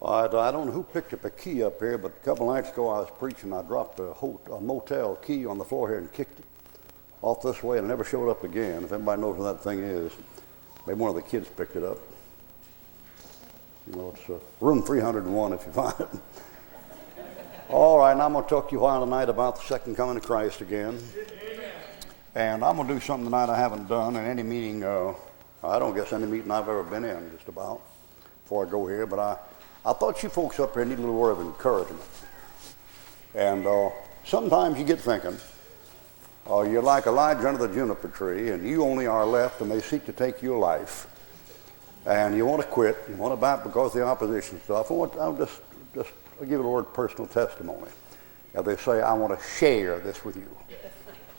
I don't know who picked up a key up here, but a couple nights ago I was preaching. I dropped a motel key on the floor here and kicked it off this way, and it never showed up again. If anybody knows where that thing is, maybe one of the kids picked it up. You know, it's room 301 if you find it. All right, now I'm going to talk to you a while tonight about the second coming of Christ again. And I'm going to do something tonight I haven't done in any meeting. I don't guess any meeting I've ever been in, just about, before I go here. But I thought you folks up here need a little word of encouragement. And sometimes you get thinking, you're like Elijah under the juniper tree, and you only are left, and they seek to take your life. And you want to quit, you want to back because of the opposition stuff. I'll just give it a word of personal testimony. As they say, I want to share this with you.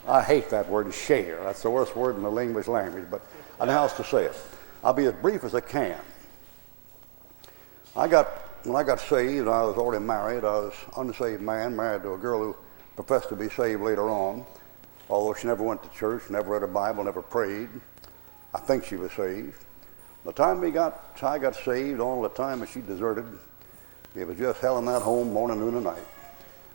I hate that word, share. That's the worst word in the English language, but I know how else to say it. I'll be as brief as I can. When I got saved, I was already married. I was an unsaved man, married to a girl who professed to be saved later on, although she never went to church, never read a Bible, never prayed. I think she was saved. The time I got saved, all the time that she deserted, it was just hell in that home, morning, noon, and night.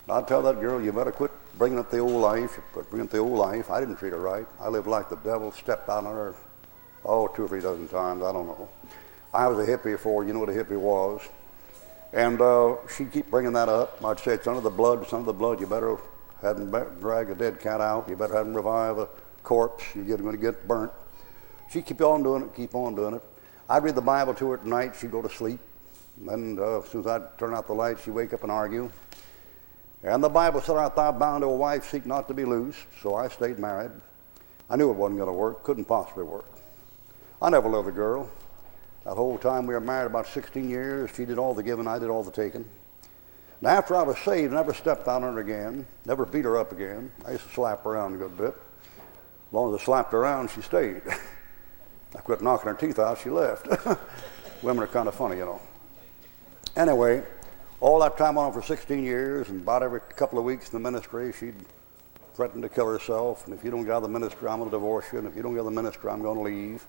And I'd tell that girl, you better quit bringing up the old life. Bringing up the old life. I didn't treat her right. I lived like the devil, stepped out on her, 2 or 3 dozen times, I don't know. I was a hippie before, you know what a hippie was. And she'd keep bringing that up. I'd say, it's under the blood, it's under the blood. You better have them drag a dead cat out. You better have them revive a corpse. You're going to get burnt. She'd keep on doing it. I'd read the Bible to her at night. She'd go to sleep. And then as soon as I'd turn out the light, she'd wake up and argue. And the Bible said, art thou bound to a wife, seek not to be loose. So I stayed married. I knew it wasn't going to work, couldn't possibly work. I never loved the girl. That whole time we were married about 16 years, she did all the giving, I did all the taking. And after I was saved, I never stepped on her again, never beat her up again. I used to slap her around a good bit. As long as I slapped her around, she stayed. I quit knocking her teeth out, she left. Women are kind of funny, you know. Anyway, all that time on for 16 years, and about every couple of weeks in the ministry, she'd threaten to kill herself. And if you don't get out of the ministry, I'm going to divorce you. And if you don't get out of the ministry, I'm going to leave.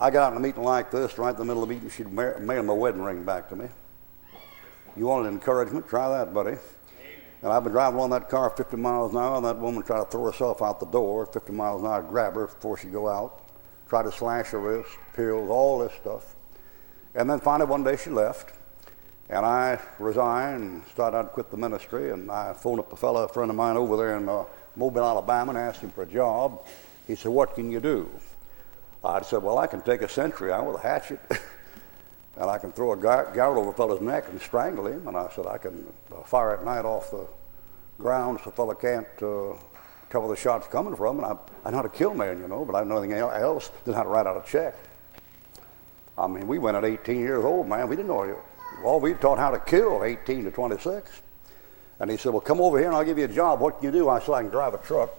I got out in a meeting like this, right in the middle of the meeting, she'd mail my wedding ring back to me. You wanted encouragement? Try that, buddy. And I've been driving along that car 50 miles an hour, and that woman tried to throw herself out the door, 50 miles an hour, grab her before she'd go out, try to slash her wrist, pills, all this stuff. And then finally one day she left, and I resigned and started out to quit the ministry, and I phoned up a friend of mine over there in Mobile, Alabama, and asked him for a job. He said, what can you do? I said, well, I can take a sentry out with a hatchet, and I can throw a garrote over a fellow's neck and strangle him. And I said, I can fire at night off the ground so a fellow can't tell where the shot's coming from. And I know how to kill men, you know, but I don't know anything else than how to write out a check. I mean, we went at 18 years old, man. We didn't know. Well, we taught how to kill 18 to 26. And he said, well, come over here and I'll give you a job. What can you do? I said, I can drive a truck.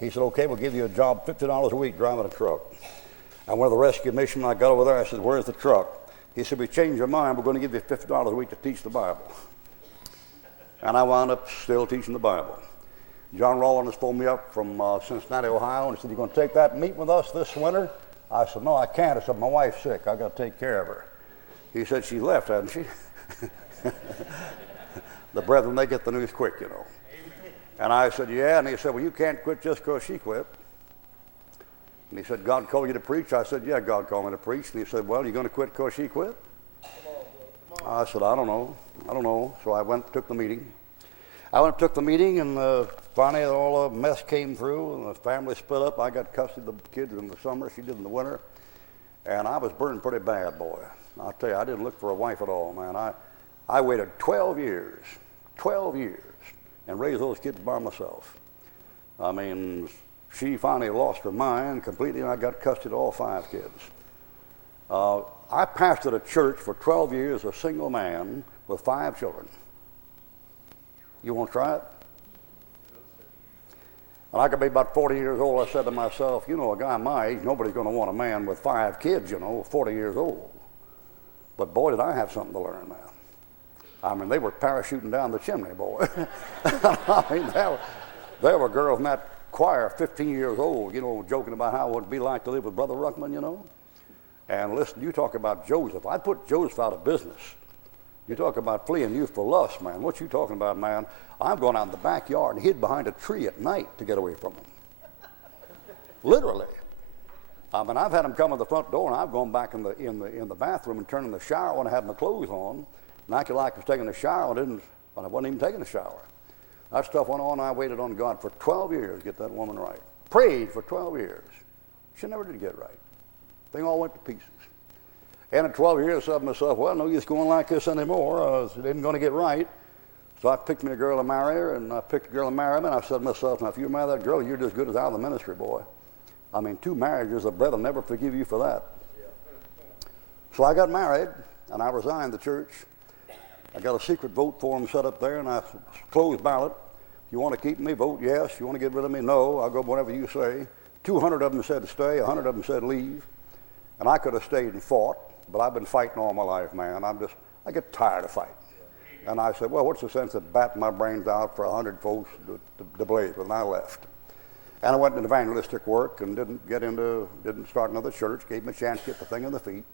He said, okay, we'll give you a job, $50 a week driving a truck. And one of the rescue missionen I got over there, I said, where's the truck? He said, we changed our mind. We're going to give you $50 a week to teach the Bible. And I wound up still teaching the Bible. John Rollins phoned me up from Cincinnati, Ohio, and he said, you going to take that and meet with us this winter? I said, no, I can't. I said, my wife's sick. I got to take care of her. He said, she left, hasn't she? The brethren, they get the news quick, you know. And I said, yeah. And he said, well, you can't quit just because she quit. And he said, God called you to preach? I said, yeah, God called me to preach. And he said, well, you going to quit because she quit? I said, I don't know. So I went and took the meeting. And finally all the mess came through, and the family split up. I got custody of the kids in the summer. She did in the winter. And I was burned pretty bad, boy. I'll tell you, I didn't look for a wife at all, man. I waited 12 years, and raised those kids by myself. I mean, she finally lost her mind completely, and I got custody of all 5 kids. I pastored a church for 12 years, a single man with 5 children. You want to try it? And I could be about 40 years old. I said to myself, you know, a guy my age, nobody's going to want a man with 5 kids, you know, 40 years old. But boy, did I have something to learn, man. I mean, they were parachuting down the chimney, boy. I mean, there were girls in that choir, 15 years old, you know, joking about how it would be like to live with Brother Ruckman, you know. And listen, you talk about Joseph. I put Joseph out of business. You talk about fleeing youthful lust, man. What you talking about, man? I'm going out in the backyard and hid behind a tree at night to get away from them. Literally. I mean, I've had them come to the front door, and I've gone back in the bathroom and turned in the shower when I had my clothes on, and acted like I was taking a shower when I wasn't even taking a shower. That stuff went on. I waited on God for 12 years to get that woman right. Prayed for 12 years. She never did get right. Thing all went to pieces. And at 12 years, I said to myself, well, no use going like this anymore. It isn't going to get right. So I picked me a girl to marry her, and I picked a girl to marry me, and I said to myself, now, if you marry that girl, you're just as good as out of the ministry, boy. I mean, 2 marriages, the brother will never forgive you for that. So I got married, and I resigned the church. I got a secret vote form set up there, and I closed ballot. If you want to keep me, vote yes. You want to get rid of me, no. I'll go whatever you say. 200 of them said stay, 100 of them said leave. And I could have stayed and fought, but I've been fighting all my life, man. I get tired of fighting. And I said, well, what's the sense of batting my brains out for 100 folks to blaze with? And I left. And I went into evangelistic work and didn't start another church, gave me a chance to get the thing in the feet.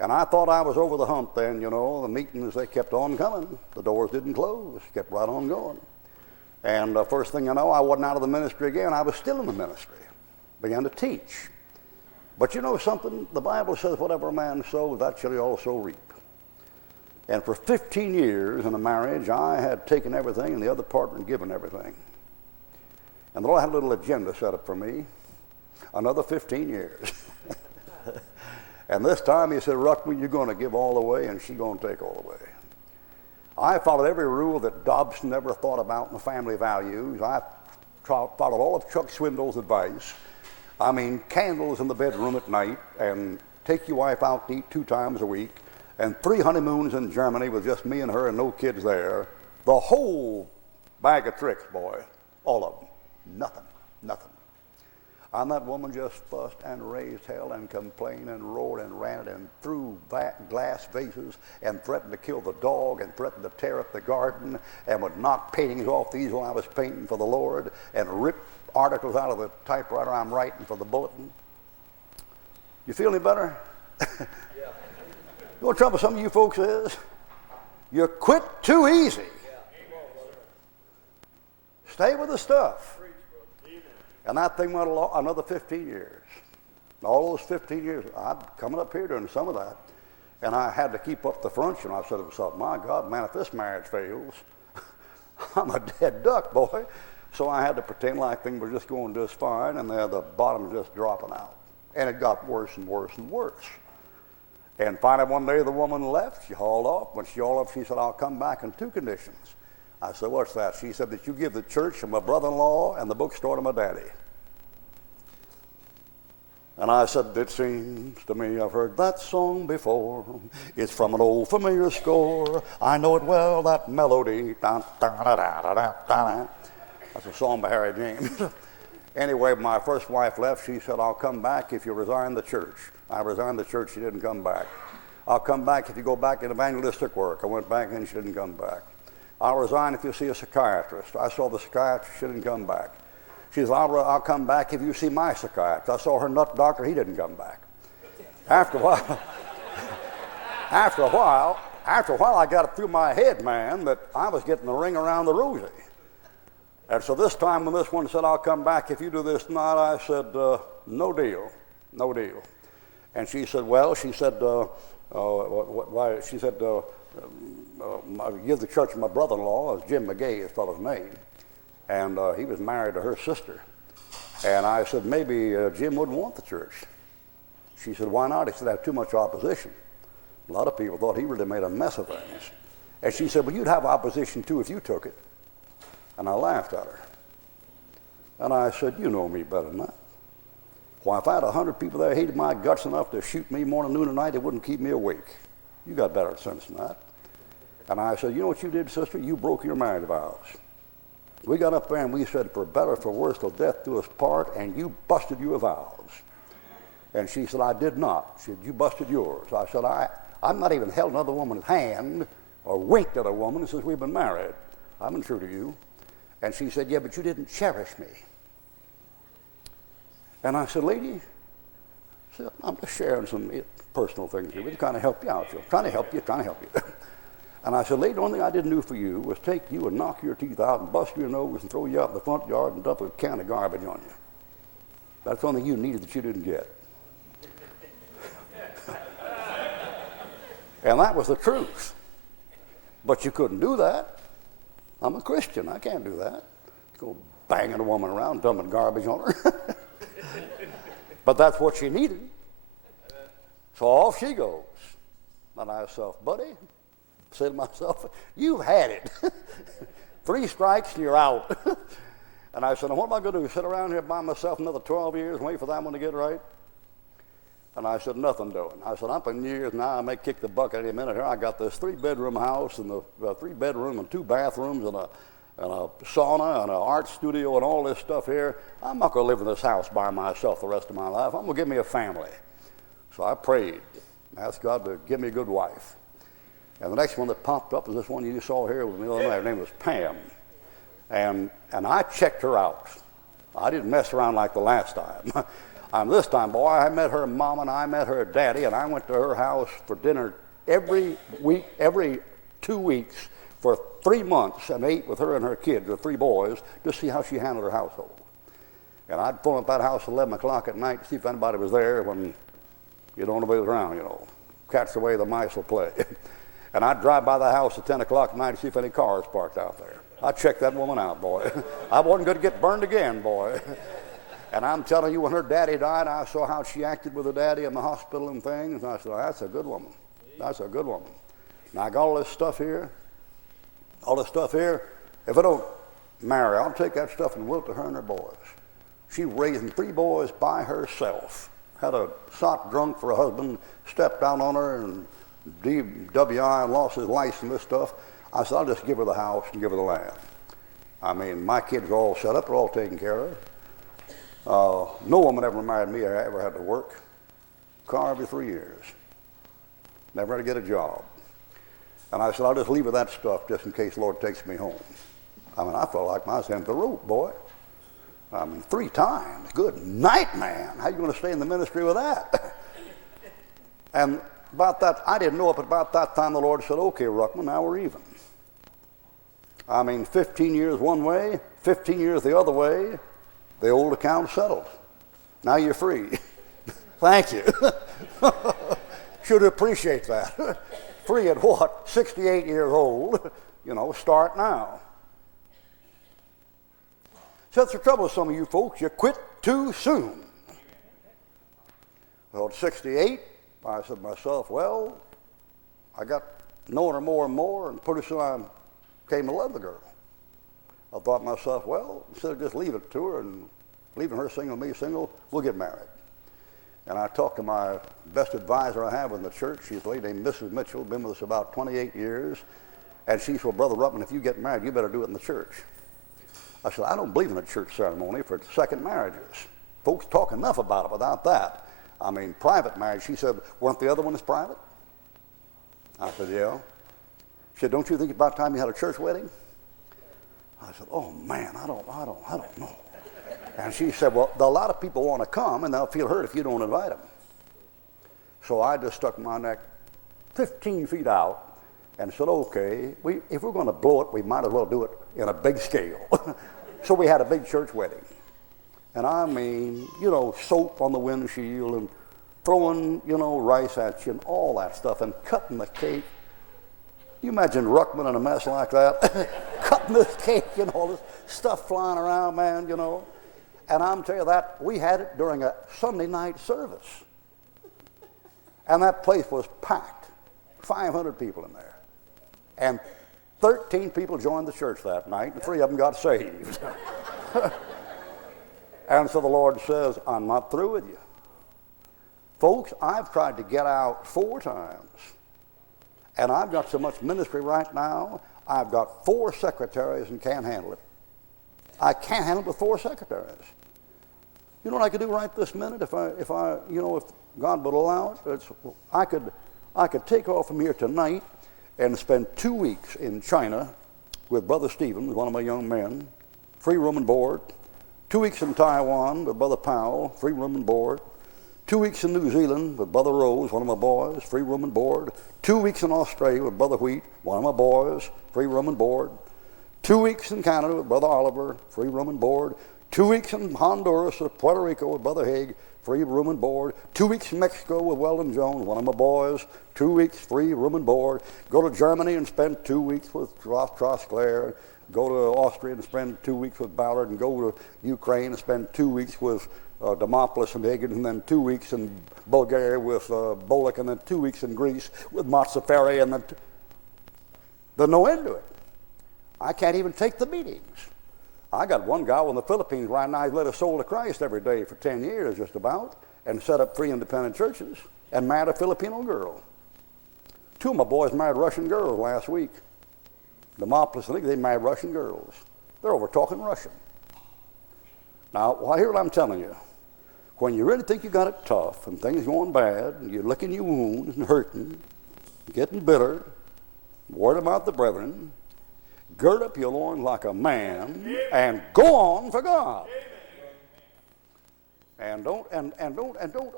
And I thought I was over the hump then, you know. The meetings, they kept on coming. The doors didn't close, kept right on going. And first thing you know, I wasn't out of the ministry again. I was still in the ministry. Began to teach. But you know something? The Bible says whatever a man sows, that shall he also reap. And for 15 years in a marriage, I had taken everything and the other partner given everything. And the Lord had a little agenda set up for me. Another 15 years. And this time he said, Ruckman, you're going to give all away and she's going to take all away. I followed every rule that Dobson never thought about in the family values. I followed all of Chuck Swindoll's advice. I mean, candles in the bedroom at night, and take your wife out to eat 2 times a week, and 3 honeymoons in Germany with just me and her and no kids there. The whole bag of tricks, boy. All of them. Nothing. And that woman just fussed and raised hell and complained and roared and ranted and threw glass vases and threatened to kill the dog and threatened to tear up the garden and would knock paintings off these while I was painting for the Lord and rip articles out of the typewriter I'm writing for the bulletin. You feel any better? You know what trouble some of you folks is? You quit too easy. Stay with the stuff. And that thing went along another 15 years. All those 15 years, I'm coming up here doing some of that. And I had to keep up the front, and I said to myself, my God, man, if this marriage fails, I'm a dead duck, boy. So I had to pretend like things were just going just fine, and the bottom was just dropping out. And it got worse and worse and worse. And finally one day the woman left. She hauled off. When she hauled off, she said, I'll come back on 2 conditions. I said, what's that? She said that you give the church to my brother-in-law and the bookstore to my daddy. And I said, it seems to me I've heard that song before. It's from an old familiar score. I know it well, that melody. That's a song by Harry James. Anyway, my first wife left. She said, I'll come back if you resign the church. I resigned the church. She didn't come back. I'll come back if you go back in evangelistic work. I went back and she didn't come back. I'll resign if you see a psychiatrist. I saw the psychiatrist. She didn't come back. She said, I'll come back if you see my psychiatrist. I saw her nut doctor. He didn't come back. After a while, I got it through my head, man, that I was getting the ring around the rosy. And so this time when this one said, I'll come back if you do this tonight, I said, no deal. And she said, well, she said, why? She said, I give the church to my brother-in-law, as Jim McGay, his fellow's name, and he was married to her sister. And I said, maybe Jim wouldn't want the church. She said, why not? He said, I have too much opposition. A lot of people thought he really made a mess of things. And she said, well, you'd have opposition too if you took it. And I laughed at her. And I said, you know me better than that. Why, if I had 100 people there hated my guts enough to shoot me morning, noon, and night, it wouldn't keep me awake. You got better sense than that. And I said, you know what you did, sister? You broke your marriage vows. We got up there and we said, for better, for worse, till death do us part, and you busted your vows. And she said, I did not. She said, you busted yours. I said, I've not even held another woman's hand or winked at a woman since we've been married. I've been true to you. And she said, yeah, but you didn't cherish me. And I said, lady, I'm just sharing some personal things here with you, kind of help you out. Trying to help you. And I said, lady, the only thing I didn't do for you was take you and knock your teeth out and bust your nose and throw you out in the front yard and dump a can of garbage on you. That's the only thing you needed that you didn't get. And that was the truth. But you couldn't do that. I'm a Christian. I can't do that. Go banging a woman around, dumping garbage on her. But that's what she needed. So off she goes. And I said, buddy, said to myself, you've had it. 3 strikes and you're out. And I said, now what am I going to do? Sit around here by myself another 12 years and wait for that one to get right? And I said, nothing doing. I said, I'm in years now. I may kick the bucket any minute here. I got this 3-bedroom house and the 3-bedroom and 2 bathrooms and a sauna and an art studio and all this stuff here. I'm not going to live in this house by myself the rest of my life. I'm going to give me a family. So I prayed, asked God to give me a good wife. And the next one that popped up was this one you saw here with me the other night. Her name was Pam. And I checked her out. I didn't mess around like the last time. This time, boy, I met her mom and I met her daddy, and I went to her house for dinner every week, every 2 weeks for 3 months, and ate with her and her kids, the 3 boys, to see how she handled her household. And I'd phone up that house at 11 o'clock at night to see if anybody was there when you don't know nobody was around, you know. Catch the way the mice will play. And I'd drive by the house at 10 o'clock at night to see if any cars parked out there. I checked that woman out, boy. I wasn't going to get burned again, boy. And I'm telling you, when her daddy died, I saw how she acted with her daddy in the hospital and things. And I said, that's a good woman. That's a good woman. Now, I got all this stuff here. All this stuff here. If I don't marry, I'll take that stuff and will it to her and her boys. She raising 3 boys by herself. Had a sock drunk for a husband, stepped down on her and DWI and lost his license and this stuff. I said, I'll just give her the house and give her the land. I mean, my kids are all set up. They're all taken care of. No woman ever married me. I ever had to work. Car every 3 years. Never had to get a job. And I said, I'll just leave her that stuff just in case the Lord takes me home. I mean, I felt like I was in the rope, boy. I mean, 3 times. Good night, man. How you going to stay in the ministry with that? And about that, I didn't know it, but about that time the Lord said, okay, Ruckman, now we're even. I mean, 15 years one way, 15 years the other way, the old account settled. Now you're free. Thank you. Should appreciate that. Free at what? 68 years old. You know, start now. So that's the trouble with some of you folks. You quit too soon. Well, at 68, I said to myself, well, I got knowing her more and more, and pretty soon I came to love the girl. I thought to myself, well, instead of just leaving it to her and leaving her single, me single, we'll get married. And I talked to my best advisor I have in the church. She's a lady named Mrs. Mitchell, been with us about 28 years. And she said, well, Brother Ruckman, if you get married, you better do it in the church. I said, I don't believe in a church ceremony for second marriages. Folks talk enough about it without that. I mean, private marriage. She said, weren't the other ones private? I said, yeah. She said, don't you think it's about time you had a church wedding? I said, oh man, I don't know. And she said, well, a lot of people want to come and they'll feel hurt if you don't invite them. So I just stuck my neck 15 feet out and said, okay, if we're going to blow it, we might as well do it in a big scale. So we had a big church wedding. And I mean, you know, soap on the windshield and throwing, you know, rice at you and all that stuff and cutting the cake. You imagine Ruckman in a mess like that? Cutting this cake and all this stuff flying around, man, you know. And I'm telling you that, we had it during a Sunday night service. And that place was packed. 500 people in there. And 13 people joined the church that night, and 3 of them got saved. And so the Lord says, I'm not through with you. Folks, I've tried to get out 4 times. And I've got so much ministry right now, I've got 4 secretaries and can't handle it. I can't handle it with 4 secretaries. You know what I could do right this minute if God would allow it? I could take off from here tonight and spend 2 weeks in China with Brother Stephen, one of my young men, free room and board. 2 weeks in Taiwan with Brother Powell, free room and board. 2 weeks in New Zealand with Brother Rose, one of my boys, free room and board. 2 weeks in Australia with Brother Wheat, one of my boys, free room and board. 2 weeks in Canada with Brother Oliver, free room and board. 2 weeks in Honduras or Puerto Rico with Brother Haig, free room and board. 2 weeks in Mexico with Weldon Jones, one of my boys. 2 weeks free room and board. Go to Germany and spend 2 weeks with Trosclair. Go to Austria and spend 2 weeks with Ballard, and go to Ukraine and spend 2 weeks with Demopoulos and Higgins, and then 2 weeks in Bulgaria with Bolik, and then 2 weeks in Greece with Matsaferi, and then there's no end to it. I can't even take the meetings. I got one guy in the Philippines right now. He's led a soul to Christ every day for 10 years, just about, and set up 3 independent churches, and married a Filipino girl. 2 of my boys married Russian girls last week. Demopoulos, I think they married Russian girls. They're over talking Russian. Now, well, here's what I'm telling you. When you really think you got it tough and things going bad, and you're licking your wounds and hurting, getting bitter, worried about the brethren, gird up your loins like a man and go on for God. And don't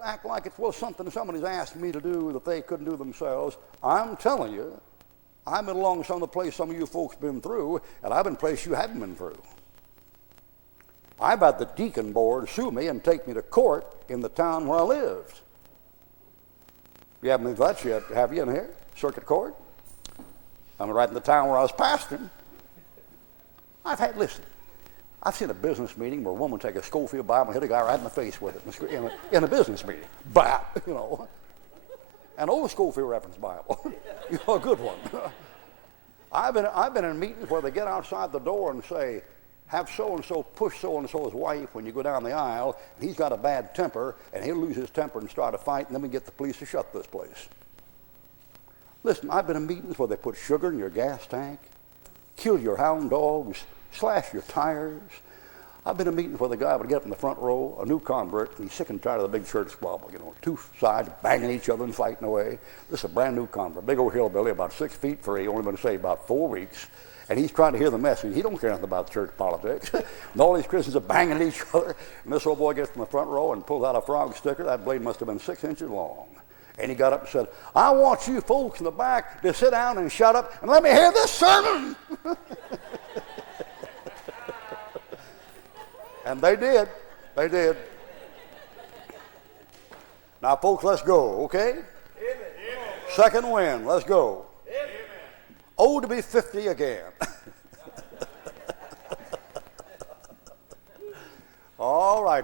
act like it's something somebody's asked me to do that they couldn't do themselves. I'm telling you, I've been along some of the place some of you folks been through, and I've been places you haven't been through. I've had the deacon board sue me and take me to court in the town where I lived. You haven't been to that yet, have you, in here? Circuit court? I'm right in the town where I was pastoring. I've seen a business meeting where a woman take a Schofield Bible and hit a guy right in the face with it in a business meeting. Bap, you know. An old Schofield reference Bible. You know, a good one. I've been in meetings where they get outside the door and say, have so-and-so push so-and-so's wife when you go down the aisle, and he's got a bad temper, and he'll lose his temper and start a fight, and then we get the police to shut this place. Listen, I've been in meetings where they put sugar in your gas tank, kill your hound dogs, slash your tires. I've been in meetings where the guy would get up in the front row, a new convert, and he's sick and tired of the big church squabble, you know, 2 sides banging each other and fighting away. This is a brand new convert, big old hillbilly, about 6 feet 3, only been saved about 4 weeks. And he's trying to hear the message. He don't care nothing about church politics. And all these Christians are banging each other. And this old boy gets from the front row and pulls out a frog sticker. That blade must have been 6 inches long. And he got up and said, I want you folks in the back to sit down and shut up and let me hear this sermon. And they did. They did. Now, folks, let's go, okay? Amen. Second win. Let's go. Oh, to be 50 again. All right.